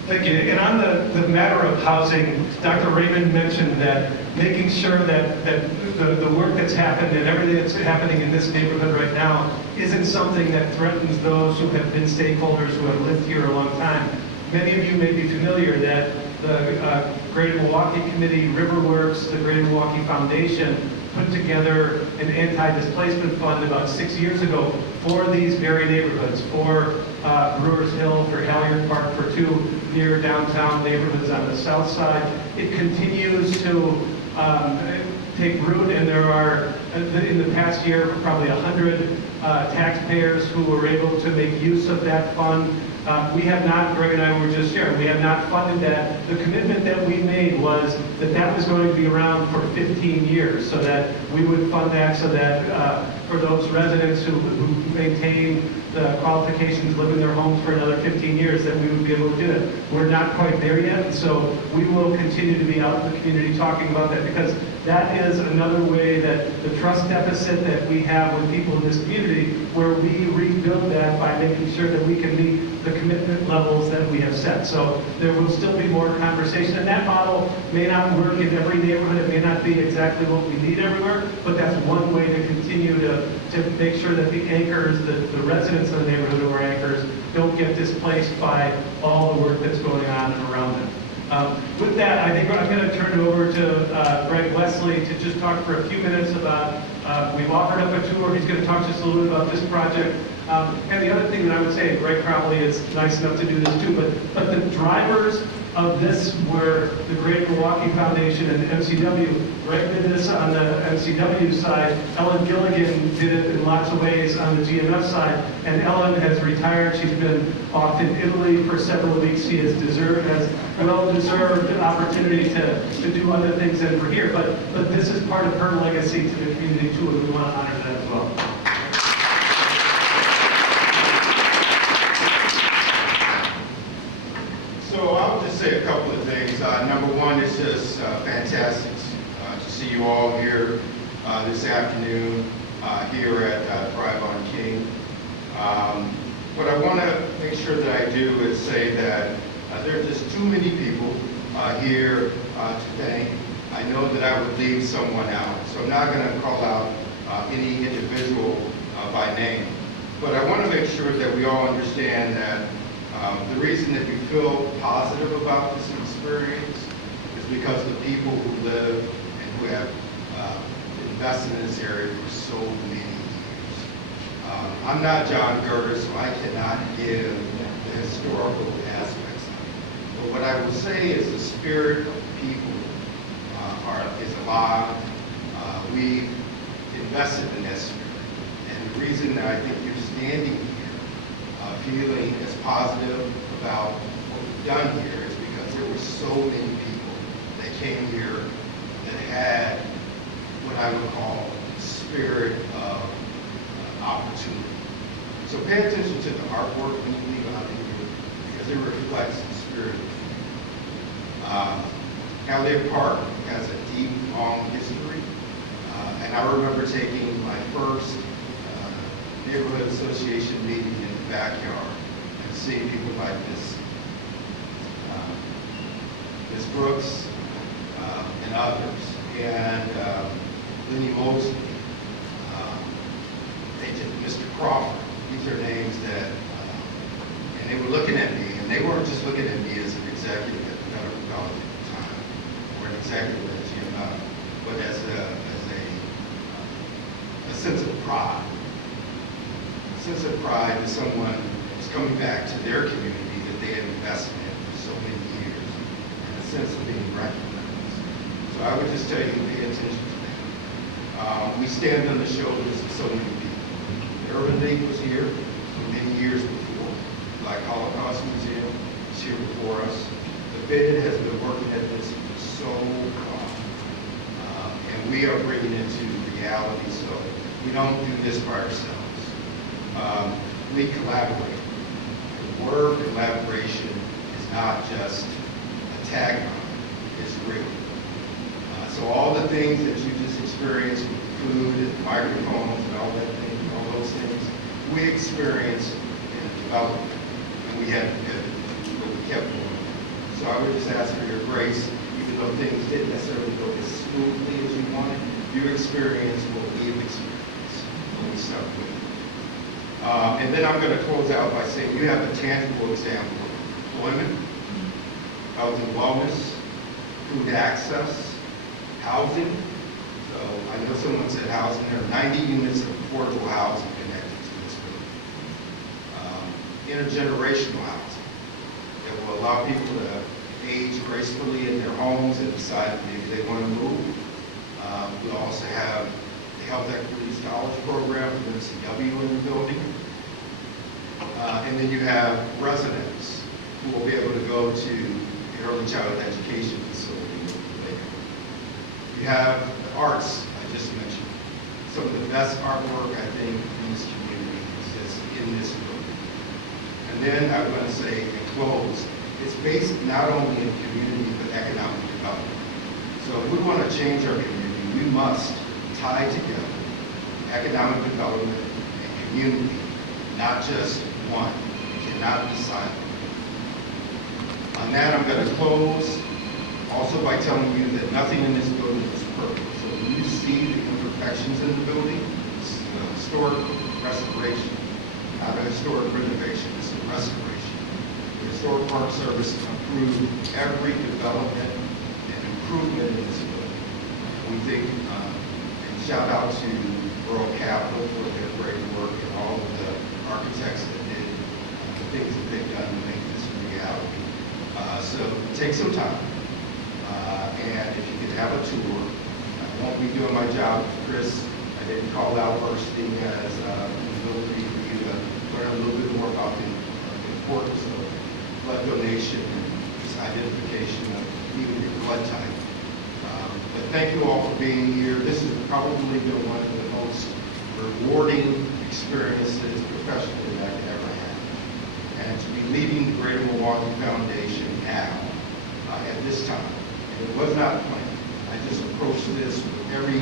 Thank you. And on the matter of housing, Dr. Raymond mentioned that making sure that the work that's happened and everything that's happening in this neighborhood right now isn't something that threatens those who have been stakeholders who have lived here a long time. Many of you may be familiar that the Greater Milwaukee Committee, Riverworks, the Greater Milwaukee Foundation put together an anti-displacement fund about 6 years ago for these very neighborhoods, for Brewers Hill, for Halyard Park, for two near downtown neighborhoods on the south side. It continues to take root, and there are, in the past year, probably 100 taxpayers who were able to make use of that fund. We have not, Greg and I were just sharing, we have not funded that. The commitment that we made was that that was going to be around for 15 years, so that we would fund that so that for those residents who maintain the qualifications, live in their homes for another 15 years, that we would be able to do it. We're not quite there yet, and so we will continue to be out in the community talking about that, because that is another way that the trust deficit that we have with people in this community, where we rebuild that by making sure that we can meet the commitment levels that we have set. So there will still be more conversation, and that model may not work in every neighborhood. It may not be exactly what we need everywhere, but that's one way to continue to make sure that the anchors, the residents of the neighborhood who are anchors, don't get displaced by all the work that's going on around them. With that, I think I'm going to turn it over to Greg Wesley to just talk for a few minutes about, we've offered up a tour. He's going to talk to us a little bit about this project. And the other thing that I would say, and Greg probably is nice enough to do this too, but the drivers of this were the Greater Milwaukee Foundation and MCW. Greg did this on the MCW side. Ellen Gilligan did it in lots of ways on the GMF side. And Ellen has retired. She's been off in Italy for several weeks. She has well-deserved opportunity to do other things than we're here. But this is part of her legacy to the community too, and we want to honor that as well. So I'll just say a couple of things. Number one, it's just fantastic to see you all here this afternoon here at ThriveOn King. What I want to make sure that I do is say that there are just too many people here today. I know that I would leave someone out, so I'm not going to call out any individual by name. But I want to make sure that we all understand that the reason that we feel positive about this experience is because the people who live and who have invested in this area for so many years. I'm not John Gerder, so I cannot give the historical aspects of it. But what I will say is the spirit of the people is alive. We've invested in that spirit. And the reason that I think you're standing here feeling as positive about what we've done here is because there were so many people that came here that had what I would call the spirit of opportunity. So pay attention to the artwork when you leave out here, because it reflects the spirit of the people. Halyard Park has a deep, long history, and I remember taking my first neighborhood association meeting in the backyard and seeing people like Ms. Brooks and others, and Lenny Mosley, they did Mr. Crawford. These are names that, and they were looking at me, and they weren't just looking at me as an executive at the Federal College at the time, or an executive at GMF, but as a sense of pride. Sense of pride that someone is coming back to their community that they have invested in for so many sense of being recognized. So I would just tell you, pay attention to that. We stand on the shoulders of so many people. The Urban League was here for many years before. Black Holocaust Museum was here before us. The Fed has been working at this for so long. And we are bringing it to reality, so we don't do this by ourselves. We collaborate. The word collaboration is not just a tagline, it's real. So all the things that you just experienced with food and microphones and all that thing, all those things, we experienced in development, and we had to pivot, but we kept going. So I would just ask for your grace, even though things didn't necessarily go as smoothly as you wanted, you experienced what we've experienced, and we stuck with it. And then I'm going to close out by saying you have a tangible example of employment, health and wellness, food access, housing. So I know someone said housing. There are 90 units of affordable housing connected to this building. Intergenerational housing that will allow people to age gracefully in their homes and decide maybe they want to move. We also have the Health Equity Scholarship Program for MCW in the building. And then you have residents who will be able to go to the early childhood education facility. You have the arts, I just mentioned. Some of the best artwork, I think, in this community is in this building. And then I'm going to say, and close, it's based not only in community, but economic development. So if we want to change our community, we must tie together economic development and community, not just one. We cannot be silent. On that, I'm going to close also by telling you that nothing in this building is perfect. So when you see the imperfections in the building, it's a historic restoration, not a historic renovation, it's a restoration. The Historic Park Service approved every development and improvement in this building. We think, and shout out to Rural Capital for their great work and all of the architects that did the things that they've done to make this a reality. So take some time. And if you can have a tour, I won't be doing my job with Chris. I didn't call out bursting as an ability for you to learn a little bit more about the importance of blood donation and just identification of even your blood type. But thank you all for being here. This has probably been one of the most rewarding experiences professionally that I could ever have. And to be leading the Greater Milwaukee Foundation now, at this time. It was not planned. I just approached this with every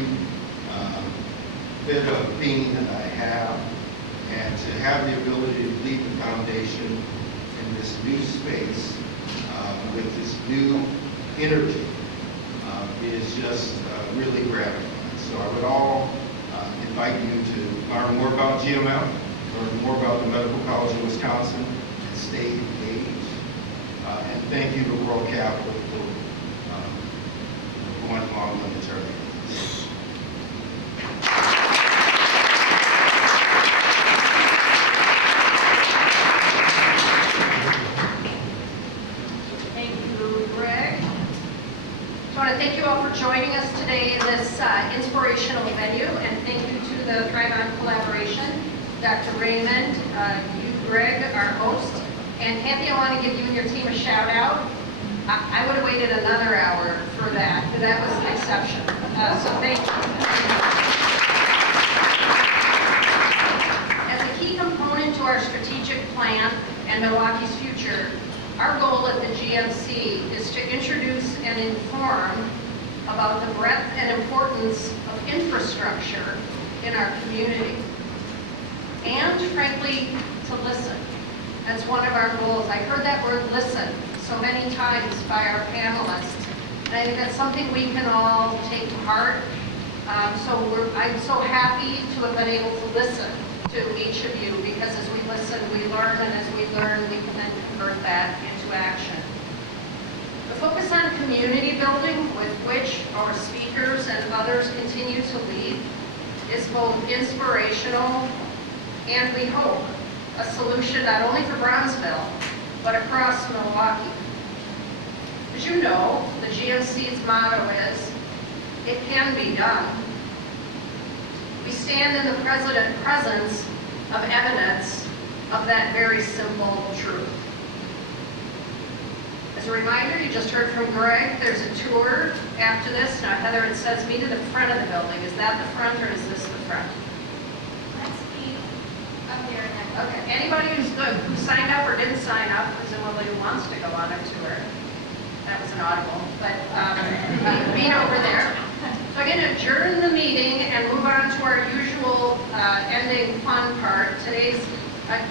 bit of being that I have, and to have the ability to lead the foundation in this new space with this new energy is just really gratifying. So I would all invite you to learn more about GMF, learn more about the Medical College of Wisconsin, and stay engaged. And thank you to World Capital for going along on the journey. Thank you, Greg. I want to thank you all for joining us today in this inspirational venue, and thank you to the ThriveOn collaboration, Dr. Raymond, you, Greg, our host, and Kathy, I want to give you and your team a shout out. I would have waited another hour for that, but that was exceptional. So thank you. As a key component to our strategic plan and Milwaukee's future, our goal at the GMC is to introduce and inform about the breadth and importance of infrastructure in our community, and frankly, to listen. That's one of our goals. I heard that word listen so many times by our panelists, and I think that's something we can all take to heart. I'm so happy to have been able to listen to each of you, because as we listen, we learn, and as we learn, we can then convert that into action. The focus on community building, with which our speakers and others continue to lead, is both inspirational and, we hope, a solution not only for Bronzeville, but across Milwaukee. As you know, the GMC's motto is, "It can be done." We stand in the presence of evidence of that very simple truth. As a reminder, you just heard from Greg, there's a tour after this. Now, Heather, it says meet at the front of the building. Is that the front or is this the front? Let's be up there and Okay, anybody who signed up or didn't sign up, presumably who wants to go on a tour. That was an audible, but meet over there. So I'm going to adjourn the meeting and move on to our usual ending fun part, today's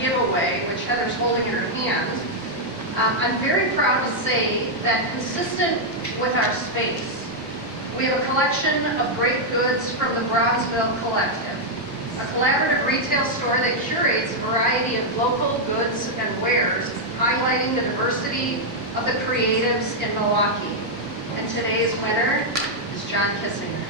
giveaway, which Heather's holding in her hand. I'm very proud to say that consistent with our space, we have a collection of great goods from the Bronzeville Collective, a collaborative retail store that curates a variety of local goods and wares, highlighting the diversity of the creatives in Milwaukee. And today's winner is John Kissinger.